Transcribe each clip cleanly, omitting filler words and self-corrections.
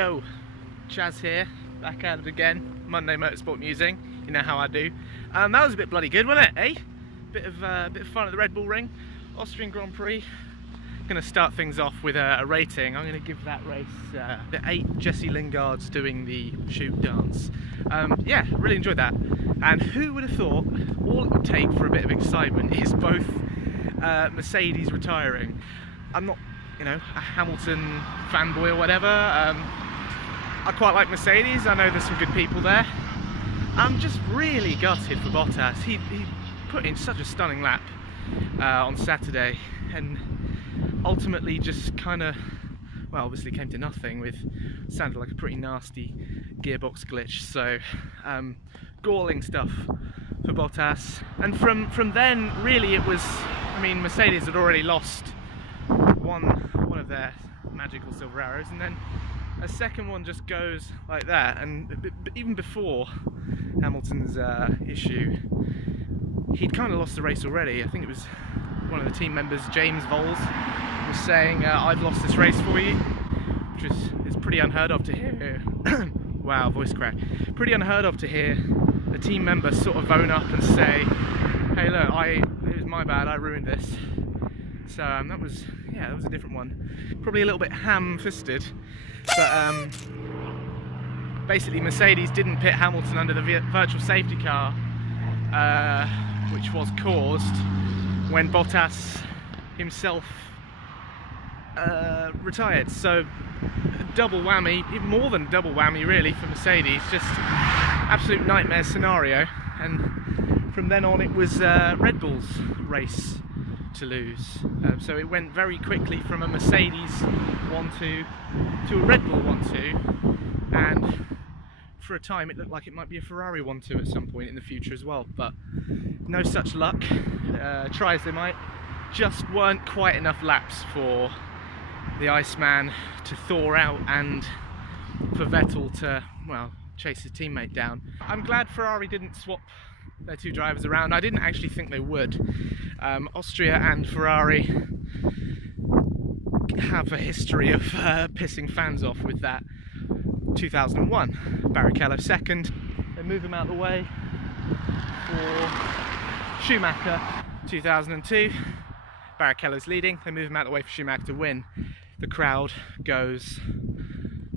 Yo, Chaz here, back at it again. Monday Motorsport Musing, you know how I do. That was a bit bloody good, wasn't it, eh? Bit of fun at the Red Bull Ring. Austrian Grand Prix. Going to start things off with a rating. I'm going to give that race the 8 Jesse Lingards doing the shoot dance. Yeah, really enjoyed that. And who would have thought all it would take for a bit of excitement is both Mercedes retiring. I'm not, you know, a Hamilton fanboy or whatever. I quite like Mercedes. I know there's some good people there. I'm just really gutted for Bottas. He put in such a stunning lap on Saturday and ultimately just kind of, well, obviously came to nothing with sounded like a pretty nasty gearbox glitch. So galling stuff for Bottas. And from then, really, it was, I mean, Mercedes had already lost one of their magical silver arrows, and then a second one just goes like that. And even before Hamilton's issue, he'd kind of lost the race already. I think it was one of the team members, James Voles, was saying, I've lost this race for you, which is pretty unheard of to hear. Wow, voice crack. Pretty unheard of to hear a team member sort of own up and say, hey look, it was my bad, I ruined this. So that was a different one. Probably a little bit ham-fisted, but basically Mercedes didn't pit Hamilton under the virtual safety car, which was caused when Bottas himself retired. So a double whammy, even more than a double whammy really for Mercedes, just absolute nightmare scenario. And from then on it was Red Bull's race to lose. So it went very quickly from a Mercedes 1-2 to a Red Bull 1-2, and for a time it looked like it might be a Ferrari 1-2 at some point in the future as well, but no such luck. Try as they might, just weren't quite enough laps for the Iceman to thaw out and for Vettel to, well, chase his teammate down. I'm glad Ferrari didn't swap their two drivers around. I didn't actually think they would. Austria and Ferrari have a history of pissing fans off with that. 2001, Barrichello second. They move him out of the way for Schumacher. 2002, Barrichello's leading. They move him out of the way for Schumacher to win. The crowd goes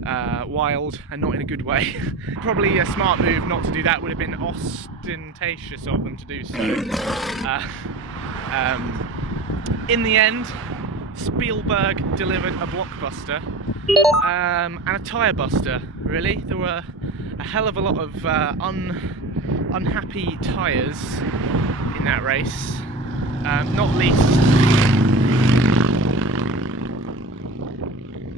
wild, and not in a good way. Probably a smart move not to do that. Would have been ostentatious of them to do so. In the end, Spielberg delivered a blockbuster and a tyre buster, really. There were a hell of a lot of unhappy tyres in that race, not least...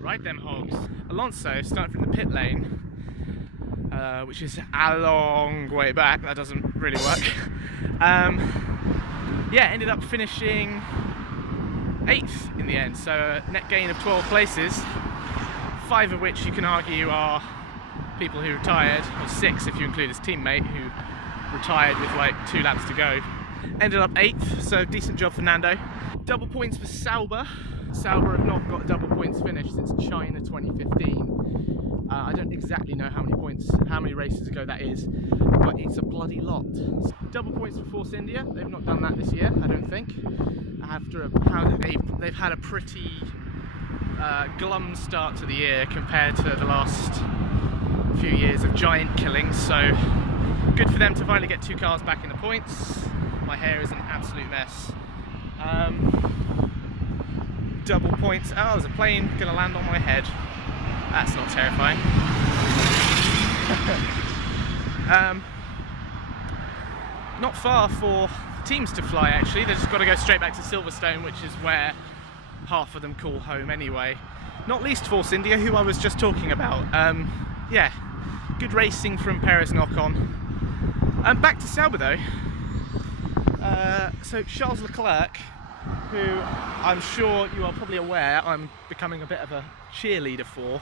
Right them hogs. Alonso starting from the pit lane, which is a long way back. That doesn't really work. Yeah, ended up finishing 8th in the end, so a net gain of 12 places, 5 of which you can argue are people who retired, or 6 if you include his teammate who retired with like 2 laps to go. Ended up 8th, so decent job for Nando. Double points for Sauber. Sauber have not got a double points finish since China 2015. I don't exactly know how many races ago that is, but it's a bloody lot. Double points for Force India. They've not done that this year, I don't think. After they've had a pretty glum start to the year compared to the last few years of giant killings. So good for them to finally get 2 cars back in the points. My hair is an absolute mess. Double points. Oh, there's a plane going to land on my head. That's not terrifying. Not far for teams to fly, actually. They've just got to go straight back to Silverstone, which is where half of them call home anyway. Not least Force India, who I was just talking about. Yeah, good racing from Perez and Ocon. Back to Sauber though. So Charles Leclerc, who I'm sure you are probably aware I'm becoming a bit of a cheerleader for,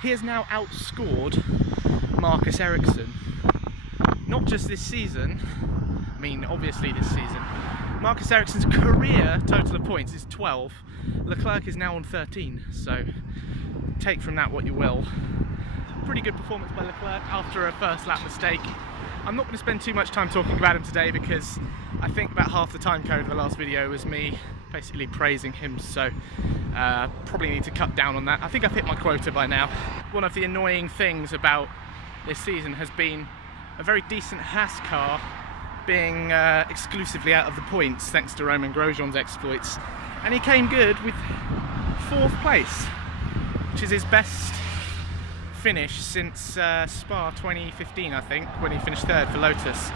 he has now outscored Marcus Ericsson. Not just this season, I mean obviously this season. Marcus Ericsson's career total of points is 12. Leclerc is now on 13, so take from that what you will. Pretty good performance by Leclerc after a first lap mistake. I'm not going to spend too much time talking about him today because I think about half the time code of the last video was me basically praising him, so probably need to cut down on that. I think I've hit my quota by now. One of the annoying things about this season has been a very decent Haas car being exclusively out of the points thanks to Romain Grosjean's exploits, and he came good with 4th place, which is his best finish since Spa 2015, I think, when he finished 3rd for Lotus.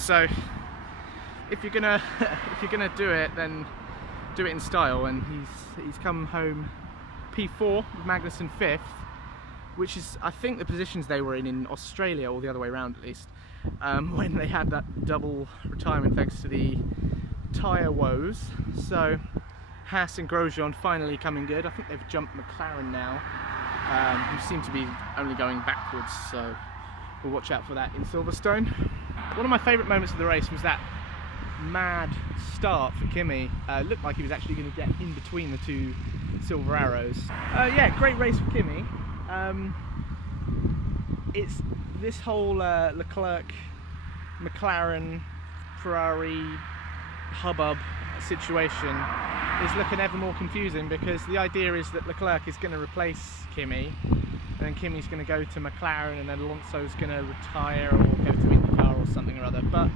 So if you're gonna do it, then do it in style. And he's come home P4 with Magnussen 5th, which is, I think, the positions they were in Australia, or the other way around at least, when they had that double retirement thanks to the tyre woes. So Haas and Grosjean finally coming good. I think they've jumped McLaren now, who seem to be only going backwards, so we'll watch out for that in Silverstone. One of my favourite moments of the race was that mad start for Kimi. Looked like he was actually going to get in between the 2 silver arrows. Yeah, great race for Kimi. It's this whole Leclerc, McLaren, Ferrari hubbub situation is looking ever more confusing, because the idea is that Leclerc is going to replace Kimi, and then Kimi's going to go to McLaren, and then Alonso's going to retire or go to IndyCar or something or other. But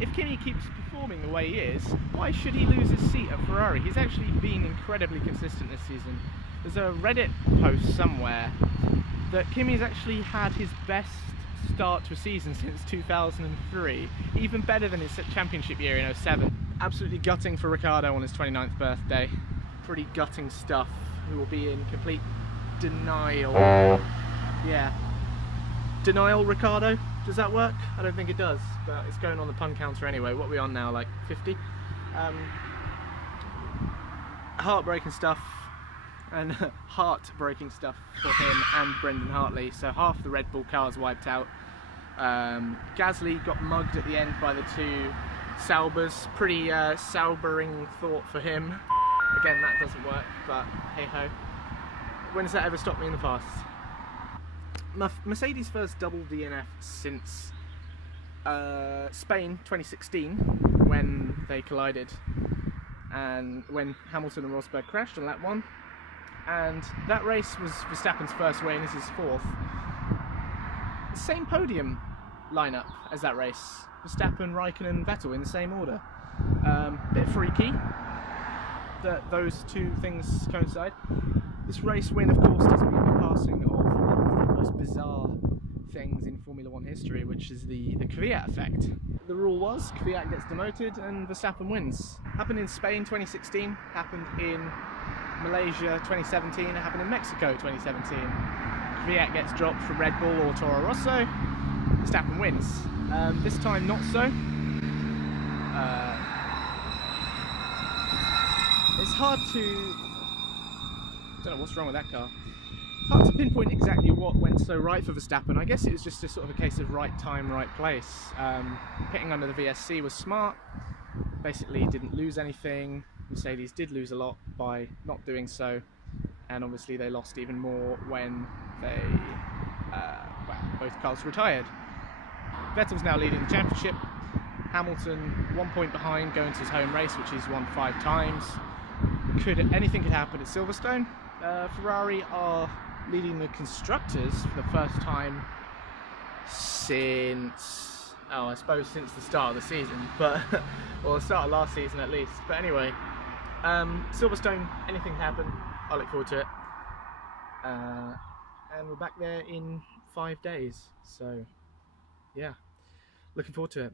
if Kimi keeps performing the way he is, why should he lose his seat at Ferrari? He's actually been incredibly consistent this season. There's a Reddit post somewhere that Kimi's actually had his best start to a season since 2003, even better than his championship year in 07. Absolutely gutting for Ricciardo on his 29th birthday. Pretty gutting stuff. Who will be in complete denial. Yeah. Denial, Ricciardo? Does that work? I don't think it does, but it's going on the pun counter anyway. What are we on now, like 50? Heartbreaking stuff, and heartbreaking stuff for him and Brendan Hartley. So half the Red Bull cars wiped out. Gasly got mugged at the end by the 2 Saubers. Pretty sobering thought for him. Again, that doesn't work, but hey ho. When has that ever stopped me in the past? Mercedes first double DNF since Spain 2016, when they collided and when Hamilton and Rosberg crashed on lap 1. And that race was Verstappen's first win, this is 4th. Same podium lineup as that race. Verstappen, Raikkonen, Vettel in the same order. Bit freaky that those 2 things coincide. This race win, of course, does mean the passing of one of the most bizarre things in Formula 1 history, which is the Kvyat effect. The rule was Kvyat gets demoted and Verstappen wins. Happened in Spain 2016, happened in Malaysia 2017, it happened in Mexico 2017. Kvyat gets dropped from Red Bull or Toro Rosso, Verstappen wins. This time not so. It's hard to... I don't know what's wrong with that car. Hard to pinpoint exactly what went so right for Verstappen. I guess it was just a sort of a case of right time, right place. Pitting under the VSC was smart. Basically didn't lose anything. Mercedes did lose a lot by not doing so, and obviously they lost even more when they, well, both cars retired. Vettel's now leading the championship. Hamilton 1 point behind, going to his home race, which he's won 5 times. Anything could happen at Silverstone. Ferrari are leading the constructors for the first time since, I suppose since the start of the season, but or the start of last season at least. But anyway, Silverstone, anything can happen. I look forward to it. And we're back there in 5 days, so yeah, looking forward to it.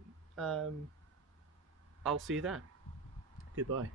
I'll see you there. Goodbye.